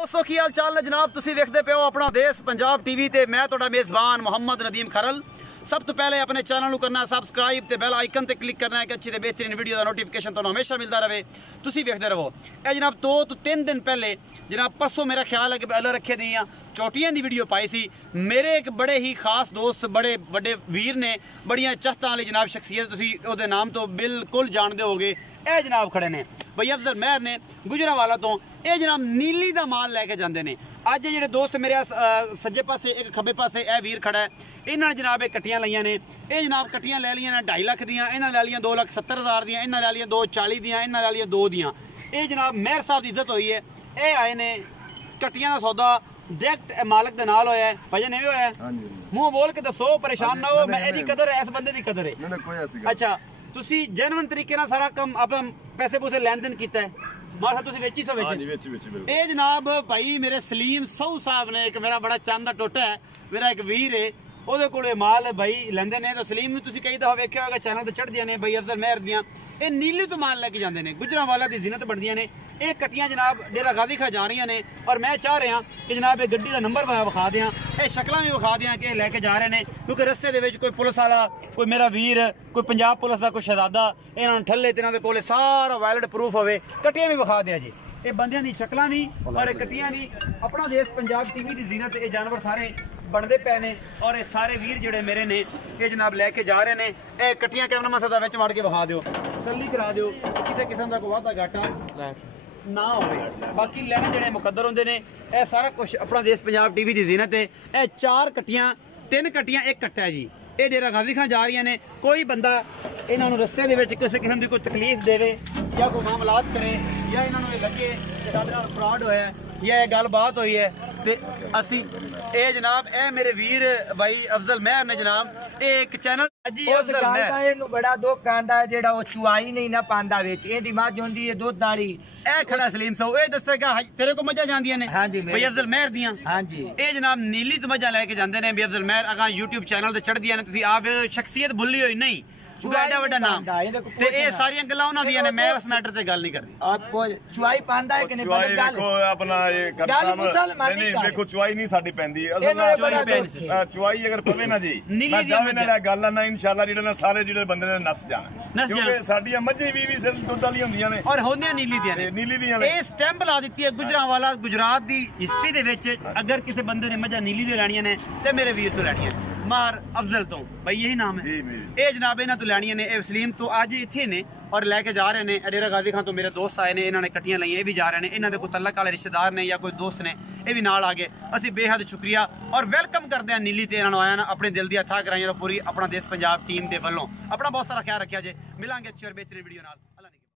दोस्तों की हाल चाल ने जनाब, तुसी देखते पे हो अपना देश पंजाब टीवी ते मैं तुहाडा मेज़बान मोहम्मद नदीम खरल। सब तो पहले अपने चैनल करना सबसक्राइब ते बेल आइकन ते क्लिक करना है कि अच्छी ते बेहतरीन वीडियो का नोटिफिकेशन तुहानू हमेशा मिलता रहे, तुसी देखते रहो। ए जनाब 2 तो 3 दिन पहले जनाब परसों मेरा ख्याल है कि अल्लाह रखे दियाँ चोटियां की वीडियो पाई सी। मेरे एक बड़े ही खास दोस्त बड़े बड़े वीर ने बड़िया चहतां वाली जनाब शख्सियत, तुसी ओहदे नाम तो बिल्कुल जानते होगे। ए जनाब खड़े ने भई अफजल महर ने गुजरावाला तो। ये जनाब नीली का माल लैके जाते हैं। अज जो दोस्त मेरे सज्जे पासे एक खब्बे पासे ए वीर खड़ा है, इन्होंने जनाब एक कट्टियां लईयां ने। ये जनाब कट्टियां ले लिया 2.5 लाख दियां, इन्होंने ले लिया 2,70,000 दियां, इन्होंने ले लिया 2,40 दियां, इन्होंने ले लिया 2 दियां। ये जनाब मेहर साहब की इज्जत हुई है। ये आए ने कट्टियां का सौदा डायरैक्ट मालक के नाल होया है। भजन एवं होया है, मुंह बोल के दसो, परेशान ना हो। मैं एदी कदर है, इस बंदे की कदर है। अच्छा तुसी जेन्युइन तरीके नाल सारा काम अपना पैसे पूसे लेन देन कीता है। मार तुसी वेची सो वेची। ए जनाब भाई मेरे सलीम सऊ साहब ने, एक मेरा बड़ा चंद दा टोटा है, मेरा एक वीर है, ओदे कोले माल भाई लेंदे ने। तो सलीम नूं तुसी कई दफा वेख्या होगा चैनल ते चढ़दियां ने भाई अफजल महर दियां। ये नीली तो माल लेके जाते हैं, गुजरावाला दी जिन्नत बनदियां ने। ये कट्टियां जनाब डेरा गाजी खा जा रही ने, और मैं चाह रहा कि जनाब ये गड्डी का नंबर विखा दें, ये शक्लां भी विखा दें कि लैके जा रहे हैं। क्योंकि रस्ते दे विच कोई पुलिस वाला, कोई मेरा वीर, कोई पंजाब पुलिस का कोई शहजादा इन्होंने ठल्ले ते इन्हां दे कोले सारा वैलिड प्रूफ होवे। कट्टियां भी विखा दें जी, ये बंदियां दी शक्लां भी और कट्टियां भी। अपना देश पंजाब टीवी की जीनत, ये जानवर सारे बनते पे ने। और ये सारे वीर जोड़े मेरे ने ये जनाब लैके जा रहे हैं। ये कट्टियां कैमरा मसदा विच वड़ के विखा दो, तसल्ली करा दो, किसी किस्म का कोई वाधा घाटा ना हो। बाकी लैने जोड़े मुकद्दर होंगे ने। यह सारा कुछ अपना देश पंजाब टीवी की जीनत है। यह 4 कट्टियां 3 कट्टियां 1 कट्टा है जी। ये डेरा गाजी खां जा रही ने। कोई बंदा इन्होंने रस्ते के किसी किस्म की कोई तकलीफ देवे या कोई मामलात करे या इन्होंने लगे कि साडे नाल फ्रॉड होया या ये गलबात हुई है, तो असी ए जनाब ए मेरे वीर भाई अफजल महर ने जनाब एक चैनल बड़ा दुख आंदा है जेड़ा वो चुआई नहीं ना पांदा विच। एदी मझ होंदी है दुधदारी। ए खड़ा सलीम साहब, ए दसेगा तेरे को मझां जांदियां ने? हां जी भाई अफजल महर दियां। हां जी। ए जनाब नीली तो मझां लेके जांदे ने भी अफजल महर अगा यूट्यूब चैनल ते चढ़दियां ने। तुसी आप शख्सियत भुल्ली होई नहीं, एडा वड्डा नाम ते ए सारियां गल्लां उन्हां दियां ने। मैं उस मैटर ते गल नहीं करदी। आपको चुआई पांदा है कि नहीं पांदा? गल देखो अपना ये नहीं देखो चुआई नहीं साडी पैंदी। असल चुआई अगर पवे ना जी मैं दावे नाल गल ना इंशाअल्लाह जेडे ना सारे जेडे बंदे ने नस जाण, क्योंकि साडीਆਂ मੱਝਾਂ भी सिर दुੱਧ वाली ਹੁੰਦੀਆਂ ਨੇ और होंदियां नीली दियां ने। नीली दियां ने ਇਹ ਸਟੈਂਪ ਲਾ ਦਿੱਤੀ ਹੈ ਗੁਜਰਾਂਵਾਲਾ ਗੁਜਰਾਤ ਦੀ ਹਿਸਟਰੀ ਦੇ ਵਿੱਚ। अगर किसी बंदे ने मझां नीली दी ਲੈਣੀਆਂ ਨੇ ਤੇ ਮੇਰੇ ਵੀਰ ਤੋਂ ਲੈਣੀਆਂ मार अफजल तो भाई यही नाम है। ये जनाब इन्होंने तो लैनिया ने वसलीम तो अज इत्थे ने और लैके जा रहे हैं। डेरा गाजी खां तो मेरे दोस्त आए ने, इन्होंने कट्टियां लईयां, ये भी जा रहे हैं। इन्होंने कोई तलक वाले रिश्तेदार ने या कोई दोस्त ने, ये भी नाल आ गए। असीं बेहद शुक्रिया और वेलकम करते हैं नीली ते इन्होंने आया ना अपने दिल दी अथाह कराइयां पूरी अपना देश पंजाब टीम के वलों। अपना बहुत सारा ख्याल रखिया जे। मिलांगे अच्छी और बेहतरीन वीडियो नाल।